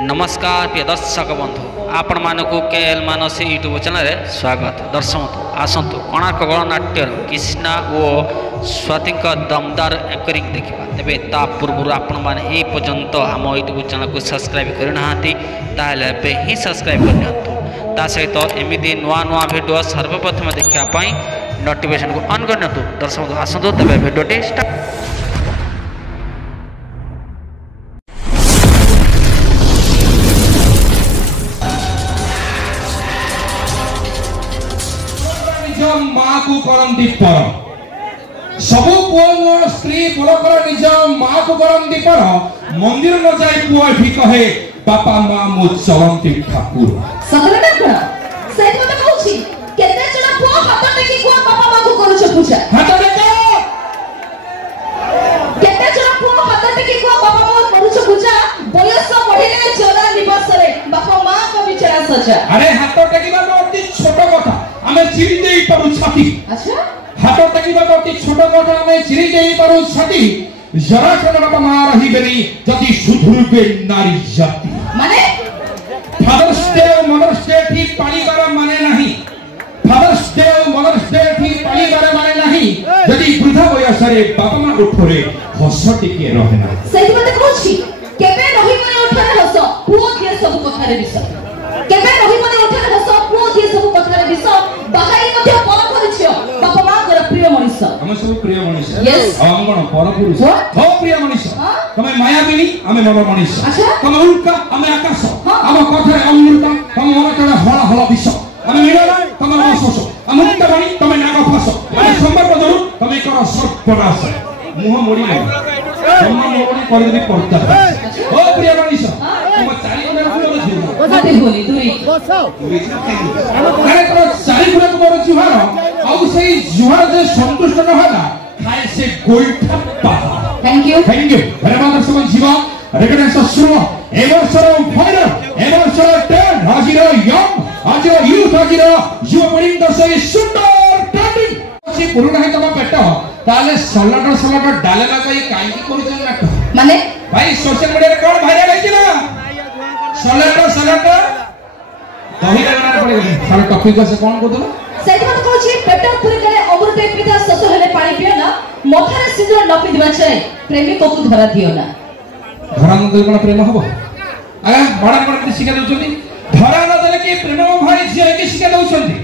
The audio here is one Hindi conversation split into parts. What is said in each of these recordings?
नमस्कार प्रिय दर्शक बंधु आपण मानक केएल मानसी यूट्यूब चैनल स्वागत। दर्शक आसतु कोणार्क गणनाट्यर कृष्णा और स्वाति दमदार एंकरिंग देखा। तेरे ता पूर्व आपण मैंने पर्यंत आम यूट्यूब चैनल को सब्सक्राइब करना ही सब्सक्राइब करनी ता सहित एमती नुआ नुआ भिडियो सर्वप्रथम देखापी नोटिफिकेशन को ऑन करनी। दर्शक आसतु तेरे भिडियोटी स्टार्ट। माँ को करती पर सबु पुओ स्त्री पुलकर निज माँ को करती पर मंदिर न जाई पुओ भी कहे बापा माँ मो चलती ठाकुर सगले ना कोन सेहि मते कहूची केते जण पुओ हाथ टेकी को बापा माँ को करू छ पूजा हाथ टेको केते जण पुओ हाथ टेकी को बापा माँ करू छ पूजा बयस बढ़िले चला निवास रे बापा माँ को बिचारा सजा। अरे हाथ टेकीबा अति छोट कथा आमे चिरी देई पारु छाती। अच्छा हाथ टेकीबा अति छोट कथा आमे चिरी देई पारु छाती। जरा छन बापा माँ रही बेरी जति सुधुरबे नारी जाति माने फादर्स डे मदर्स डे ठीक पाली बार माने नहीं। फादर्स डे मदर्स डे ठीक पाली बार माने नहीं जति वृद्धा वयस रे बापा माँ उठरे हस टिके रहे ना। सेहि मते कहूची केबे रही मने उठरे हस पुओ दिए सब कथा रे विष केबे रही मने उठरे हस पुओ दिए सब कथा रे विष बाहाई मते पर परिछियो बापा माँ कर प्रिय मनुष्य हम सब प्रिय मनुष्य। यस हम कोन पर पुरुष हो प्रिय मनुष्य तमे मायाबिनी हमें मन मनुष्य अच्छा तमे उल्का हमें आकाश हम कथा अमृत हम मन चला हळ हळ विष हम नीला तमे रसस हम मुक्तवाणी तमे नागफास हम संपर्क जरू तमे कर सर्पनाश मुह मोड़ी हम मोड़ी कर देबी पड़ता हो प्रिय मनुष्य तुम चारि गुण रखलो जीव मते बोली दूरी अरे तो चारि गुण को जुहार आउ सेई जुहार जे संतुष्ट न होला खाए से गोइठा पा। थैंक यू धन्यवाद दर्शक जीवा रेकर्डेंस सुनो एवर्सर फाइनल एवर्सर 10 हाजिर यंग हाजिर यूथ हाजिर युवा परिंद से सुंदर ट्रेंडिंग से पुरुना है तमा पेट ताले सलाड डालेला कोई काई की करू नाट माने भाई सोशल मीडिया रे कोन भाइरल है ना सलाड दही लगना पड़ेगा सारे टॉपिक से कौन बोलतो सेहि मते कहूची पेट पुरी करे अमृत पिता सस हेले पानी पियो ना मथारे सिंदूर न पिदिबा चाहे प्रेमिक को धरा दियो ना। धरा न देले कोन प्रेम हबो अरे बड़ा बड़ा शिक्षा दउछंती धरा न देले कि प्रेम भाई झिया के शिक्षा दउछंती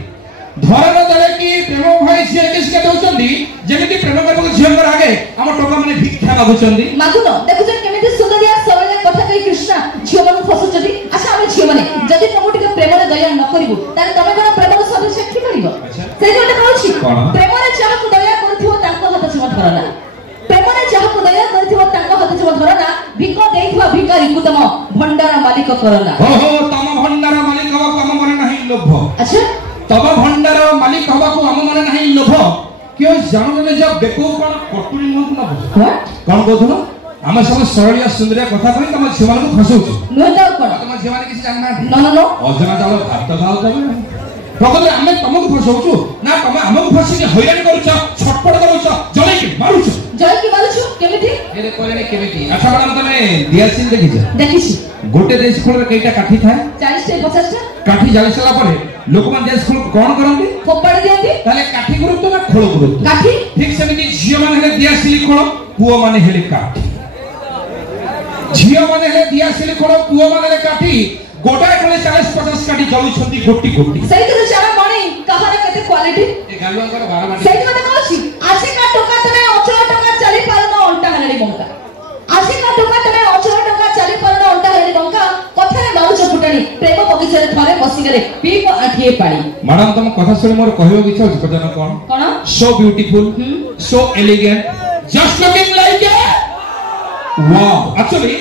धरा न देले कि प्रेम भाई झिया के शिक्षा दउछंती जेमिति प्रेम करबो झिया कर आगे हम टोका माने भिक्षा मागुछंती मागुनो देखुछन केमिति सुंदरिया सबले कथा कहि कृष्णा झियो मन फसुछदी। अच्छा हम झियो माने जदि तुम टिके प्रेम रे दया न करिवु ताले तमे कोन प्रेम रे सब शिखि परिबो सेहि कोन कहूची प्रेम रे जाहा को दया करथिबो ताको हाथ छुआ धरना प्रेम रे जाहा को दया करथिबो ताको हाथ छुआ धरना भिक देइथवा भिकारी को तम भंडार मालिक करना। हो तम भंडार मालिक हवा को हम मन नहीं लोभ। अच्छा तब भंडार मालिक हवा को हम मन नहीं लोभ क्यों जानो ने जब बेको कोन कटुरी न न कोन कहथनो हम सब सरलिया सुंदरिया कथा कहि तम जीवन को फसौछ नो दाव कोन तम जीवन किसी जानना नो नो अजना जालो भात खाओ तमे प्रकृति हमें तुमको फसौछु ना तुम हमको फसी के हैरान करूछ छटपट करूछ जले के मारूछ जय की मारूछ केमिति एरे कोने केमिति। अच्छा मैडम तमे दियासिन देखिछ गोटे देश खोल रे केटा काठी थाए 40 टे 50 टा काठी जाली सला परे लोकमान देश खोल कोन करंती फोपाड़ी दियंती ताले काठी गुरुत्व ना खोल गुरुत्व काठी ठीक सेमिति झियो माने हेले दियासिली खोल पुओ माने हेले काठी झियो माने हेले दियासिली खोल पुओ माने हेले काठी गोटाए कोले 40-50 काठी जळु छंती गोटी गोटी सही तो चारा मणी कहारे केते क्वालिटी ए गालुआ कर 12 माटी सही मते कहछि आसी का टोका तने अचल टोका चली पारनो अंटा हलेली बंका आसी का टोका तने अचल टोका चली पारनो अंटा हलेली बंका कथारे माउच फुटानी प्रेम बगीचारे थरे बसी गले पीप आठिए पानी। मैडम तुम कथा सुनि मोर कहयो इच्छा अछि पजन कोन so beautiful so elegant just looking like a wow actually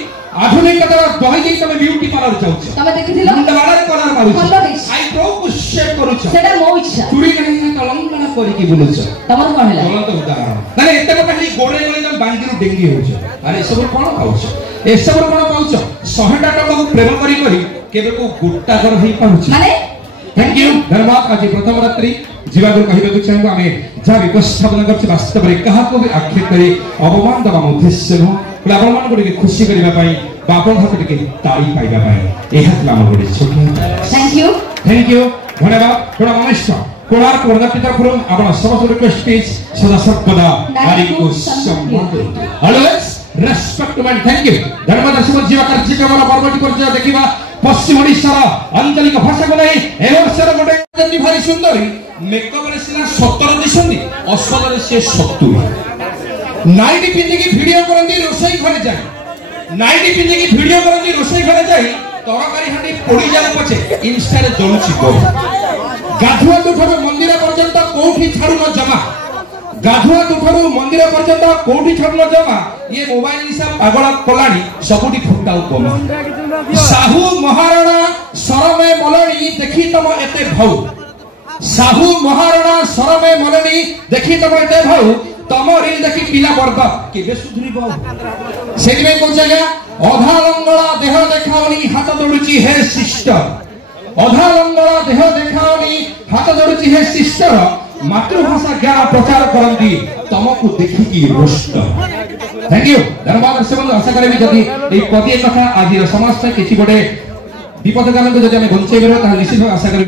आधुनिकता दही देई तमे ब्यूटी पार्लर जाउछ तमे देखिथिलो मुंड बाडा कलर मारुछ आई ब्रो को शेप करूछ सेटा मो इच्छा चुरी नहीं तलंगना करी की बुलुछ तमर कोन हैला चलंत उदाहरण माने एते बटा खाली गोडे गोडे जम बांगीरु डेंगी होछ अरे सब कोन खाउछ ए सब कोन पाउछ 100 टाका को प्रेम करी करी केबे को गुट्टा कर होई पाउछ माने थैंक यू धन्यवाद। आज प्रथम रात्रि जीवागुरु कहबे चाहबो आमे जा उपस्थापन करछ वास्तव रे कहा को भी आक्षेप करी अवमान दबा उद्देश्य न आपण मान को खुशी करबा पई बापन हाथ टिके ताली पाइबा पाए एहा तला हम गोटे छोट थैंक यू धन्यवाद थोड़ा मनुष्य कोणार्क वर्धापन तरफରୁ आपण समस्त रिक्वेस्ट पेज सदा सर्वदा नारी को सम्मान they always respect and thank you धन्यवाद दर्शक जीवा कार्यक्रम परवर्ती परिचय देखिबा पश्चिम ओडिसा आंचलिक भाषा को नहीं एवर्षर गोटे जति भारी सुंदर मेकअप रे सिना 17 दिसंदी असल रे से 70 नाइटी पिंदी की वीडियो करंदी रोसई घरे जाय नाइटी पिंदी की वीडियो करंदी रोसई घरे जाय तरकारी हांडी पोड़ी जाऊ पछे इंस्टा रे जळुची को गाधुआ दुठरो मंदिर पर्यंत कोठी छाडु न जमा गाधुआ दुठरो मंदिर पर्यंत कोठी छाडु न जमा ये मोबाइल निसा पागल कोलानी सबुटी फुटाउ कोम साहू महाराणा सरमे मलनी देखि तम एते भाऊ साहू महाराणा सरमे मलनी देखि तम एते भाऊ तम रील देखि पिला वर्ग केबे सुधरिबो सेति में कोन जगह अधा लंगड़ा देह देखावनी हाथ जोडुची हे सिस्टर अधा लंगड़ा देह देखावनी हाथ जोडुची हे सिस्टर मातृभाषा ज्ञान प्रचार करंदी तमको देखिकी रोस्ट थैंक यू धन्यवाद दर्शक आशा करेबी जदी ए पदिए कथा आज समस्त किछि गोटे विपद काल को जदी हम बंचेबे त निश्चित आशा करेबी।